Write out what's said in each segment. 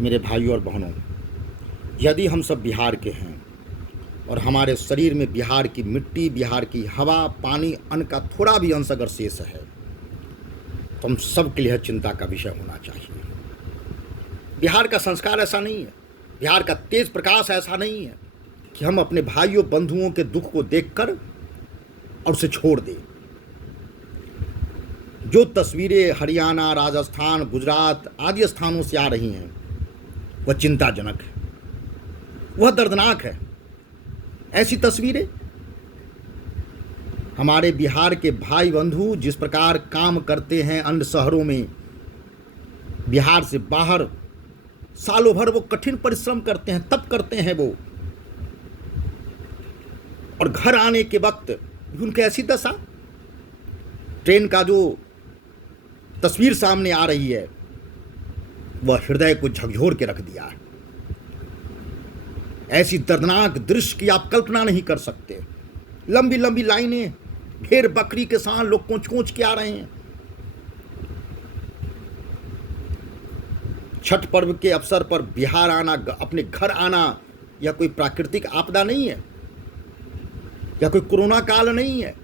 मेरे भाइयों और बहनों, यदि हम सब बिहार के हैं और हमारे शरीर में बिहार की मिट्टी, बिहार की हवा, पानी, अन्न का थोड़ा भी अंश अगर शेष है तो हम सब के लिए चिंता का विषय होना चाहिए। बिहार का संस्कार ऐसा नहीं है, बिहार का तेज प्रकाश ऐसा नहीं है कि हम अपने भाइयों बंधुओं के दुख को देखकर और उसे छोड़ दें। जो तस्वीरें हरियाणा, राजस्थान, गुजरात आदि स्थानों से आ रही हैं वह चिंताजनक है, वह दर्दनाक है। ऐसी तस्वीरें हमारे बिहार के भाई बंधु जिस प्रकार काम करते हैं अन्य शहरों में, बिहार से बाहर सालों भर वो कठिन परिश्रम करते हैं, तप करते हैं वो, और घर आने के वक्त उनकी ऐसी दशा। ट्रेन का जो तस्वीर सामने आ रही है वह हृदय को झकझोर के रख दिया है। ऐसी दर्दनाक दृश्य की आप कल्पना नहीं कर सकते। लंबी लंबी लाइनें, भेड़ बकरी के साथ लोग कोच कोच के आ रहे हैं। छठ पर्व के अवसर पर बिहार आना, अपने घर आना, यह कोई प्राकृतिक आपदा नहीं है या कोई कोरोना काल नहीं है,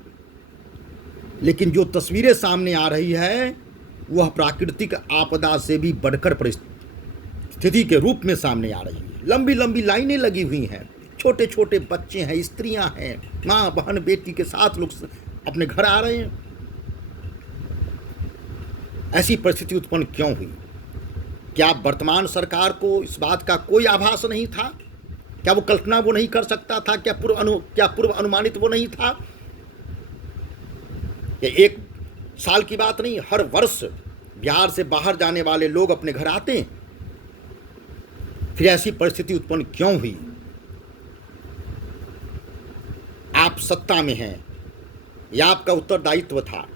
लेकिन जो तस्वीरें सामने आ रही है वह प्राकृतिक आपदा से भी बढ़कर परिस्थिति के रूप में सामने आ रही है। लंबी लंबी लाइनें लगी हुई हैं, छोटे छोटे बच्चे हैं, स्त्रियां हैं, माँ बहन बेटी के साथ लोग अपने घर आ रहे हैं। ऐसी परिस्थिति उत्पन्न क्यों हुई? क्या वर्तमान सरकार को इस बात का कोई आभास नहीं था? क्या वो कल्पना वो नहीं कर सकता था? क्या पूर्व अनुमानित वो नहीं था? ये एक साल की बात नहीं, हर वर्ष बिहार से बाहर जाने वाले लोग अपने घर आते हैं। फिर ऐसी परिस्थिति उत्पन्न क्यों हुई? आप सत्ता में हैं, यह आपका उत्तरदायित्व था,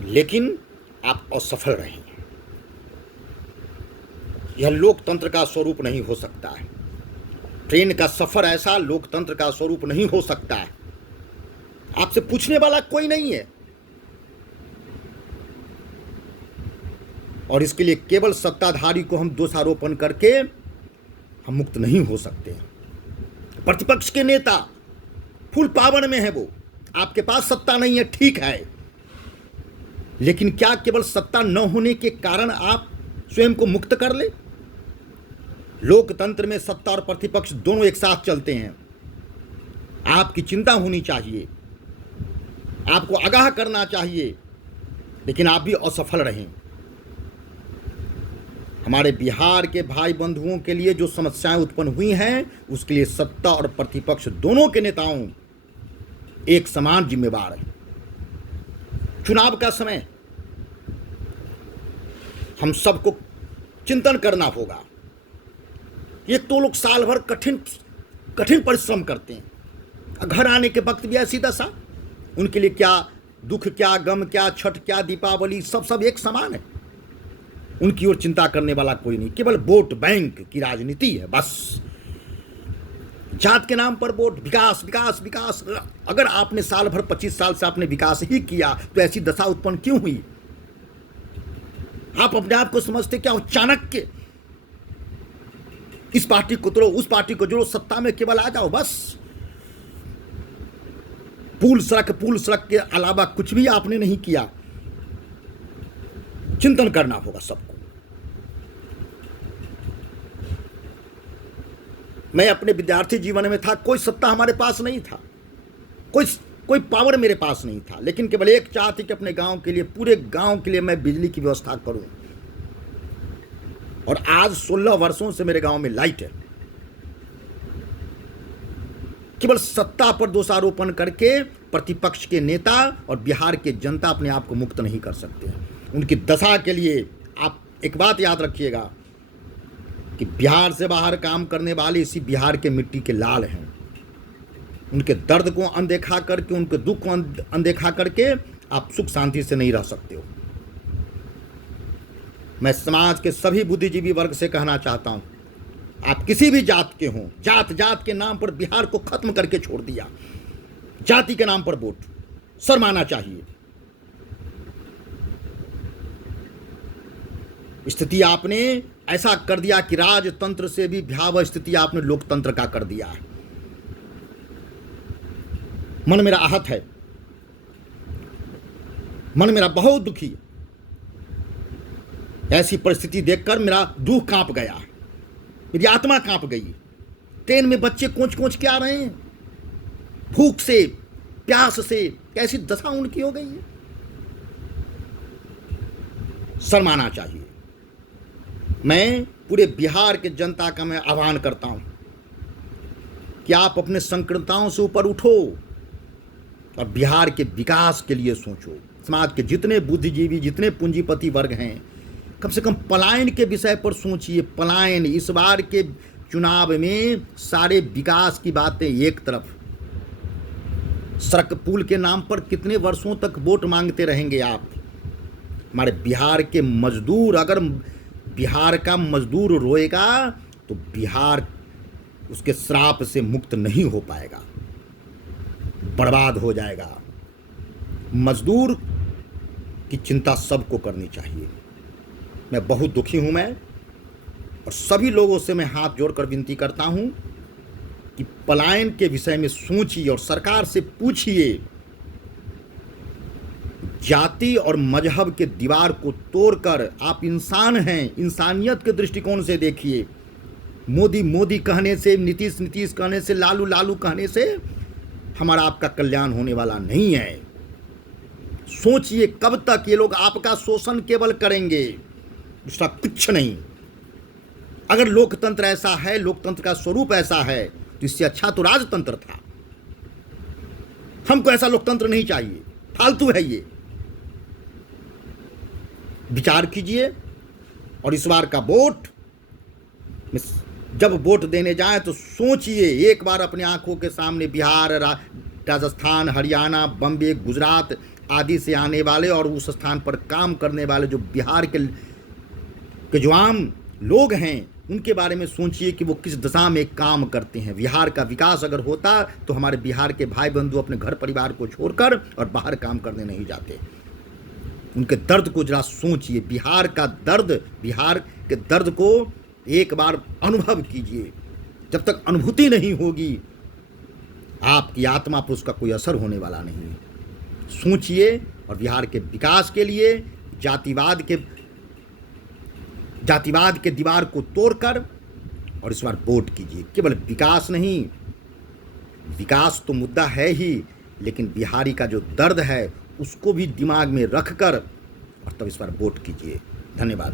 लेकिन आप असफल रहे। यह लोकतंत्र का स्वरूप नहीं हो सकता है। ट्रेन का सफर ऐसा लोकतंत्र का स्वरूप नहीं हो सकता है। आपसे पूछने वाला कोई नहीं है, और इसके लिए केवल सत्ताधारी को हम दोषारोपण करके हम मुक्त नहीं हो सकते। प्रतिपक्ष के नेता फुल पावर में है, वो आपके पास सत्ता नहीं है, ठीक है, लेकिन क्या केवल सत्ता न होने के कारण आप स्वयं को मुक्त कर ले? लोकतंत्र में सत्ता और प्रतिपक्ष दोनों एक साथ चलते हैं। आपकी चिंता होनी चाहिए, आपको आगाह करना चाहिए, लेकिन आप भी असफल रहें। हमारे बिहार के भाई बंधुओं के लिए जो समस्याएं उत्पन्न हुई हैं उसके लिए सत्ता और प्रतिपक्ष दोनों के नेताओं एक समान जिम्मेवार हैं। चुनाव का समय हम सबको चिंतन करना होगा। ये तो लोग साल भर कठिन परिश्रम करते हैं, घर आने के वक्त भी ऐसी दशा। उनके लिए क्या दुख, क्या गम, क्या छठ, क्या दीपावली, सब एक समान है। उनकी ओर चिंता करने वाला कोई नहीं। केवल वोट बैंक की राजनीति है, बस जात के नाम पर वोट, विकास विकास विकास। अगर आपने साल भर 25 साल से आपने विकास ही किया तो ऐसी दशा उत्पन्न क्यों हुई? आप अपने आप को समझते क्या हो? चाणक्य, इस पार्टी को तोड़ो, उस पार्टी को जोड़ो, सत्ता में केवल आ जाओ, बस। पुल सड़क के अलावा कुछ भी आपने नहीं किया। चिंतन करना होगा सबको। मैं अपने विद्यार्थी जीवन में था, कोई सत्ता हमारे पास नहीं था, कोई पावर मेरे पास नहीं था, लेकिन केवल एक चाह थी कि अपने गांव के लिए, पूरे गांव के लिए मैं बिजली की व्यवस्था करूं। और आज 16 वर्षों से मेरे गांव में लाइट है। केवल सत्ता पर दोषारोपण करके प्रतिपक्ष के नेता और बिहार के जनता अपने आप को मुक्त नहीं कर सकते। उनकी दशा के लिए आप एक बात याद रखिएगा कि बिहार से बाहर काम करने वाले इसी बिहार के मिट्टी के लाल हैं। उनके दर्द को अनदेखा करके, उनके दुख को अनदेखा करके आप सुख शांति से नहीं रह सकते हो। मैं समाज के सभी बुद्धिजीवी वर्ग से कहना चाहता हूं, आप किसी भी जात के हों, जात के नाम पर बिहार को खत्म करके छोड़ दिया। जाति के नाम पर वोट शर्माना चाहिए। स्थिति आपने ऐसा कर दिया कि राजतंत्र से भी भयावह स्थिति आपने लोकतंत्र का कर दिया है। मन मेरा आहत है, मन मेरा बहुत दुखी है। ऐसी परिस्थिति देखकर मेरा रूह कांप गया, मेरी आत्मा कांप गई। ट्रेन में बच्चे कोंच कोंच के आ रहे हैं, भूख से प्यास से कैसी दशा उनकी हो गई है। शर्माना चाहिए। मैं पूरे बिहार के जनता का मैं आह्वान करता हूं कि आप अपने संकीर्णताओं से ऊपर उठो और बिहार के विकास के लिए सोचो। समाज के जितने बुद्धिजीवी, जितने पूंजीपति वर्ग हैं, कम से कम पलायन के विषय पर सोचिए। पलायन, इस बार के चुनाव में सारे विकास की बातें एक तरफ, सड़क पुल के नाम पर कितने वर्षों तक वोट मांगते रहेंगे आप? हमारे बिहार के मजदूर, अगर बिहार का मजदूर रोएगा तो बिहार उसके श्राप से मुक्त नहीं हो पाएगा, बर्बाद हो जाएगा। मजदूर की चिंता सबको करनी चाहिए। मैं बहुत दुखी हूं मैं, और सभी लोगों से मैं हाथ जोड़कर विनती करता हूं कि पलायन के विषय में सोचिए और सरकार से पूछिए। जाति और मजहब के दीवार को तोड़कर आप इंसान हैं, इंसानियत के दृष्टिकोण से देखिए। मोदी मोदी कहने से, नीतीश नीतीश कहने से, लालू लालू कहने से हमारा आपका कल्याण होने वाला नहीं है। सोचिए कब तक ये लोग आपका शोषण केवल करेंगे, दूसरा कुछ नहीं। अगर लोकतंत्र ऐसा है, लोकतंत्र का स्वरूप ऐसा है, तो इससे अच्छा तो राजतंत्र था। हमको ऐसा लोकतंत्र नहीं चाहिए, फालतू है ये। विचार कीजिए और इस बार का वोट, जब वोट देने जाए तो सोचिए एक बार अपनी आंखों के सामने बिहार, राजस्थान, हरियाणा, बम्बे, गुजरात आदि से आने वाले और उस स्थान पर काम करने वाले जो बिहार के जो आम लोग हैं, उनके बारे में सोचिए कि वो किस दशा में काम करते हैं। बिहार का विकास अगर होता तो हमारे बिहार के भाई बंधु अपने घर परिवार को छोड़कर और बाहर काम करने नहीं जाते। उनके दर्द को जरा सोचिए। बिहार का दर्द, बिहार के दर्द को एक बार अनुभव कीजिए। जब तक अनुभूति नहीं होगी, आपकी आत्मा पर उसका कोई असर होने वाला नहीं। सोचिए और बिहार के विकास के लिए जातिवाद के दीवार को तोड़कर और इस बार वोट कीजिए। केवल विकास नहीं, विकास तो मुद्दा है ही, लेकिन बिहारी का जो दर्द है उसको भी दिमाग में रखकर और तब इस बार वोट कीजिए। धन्यवाद।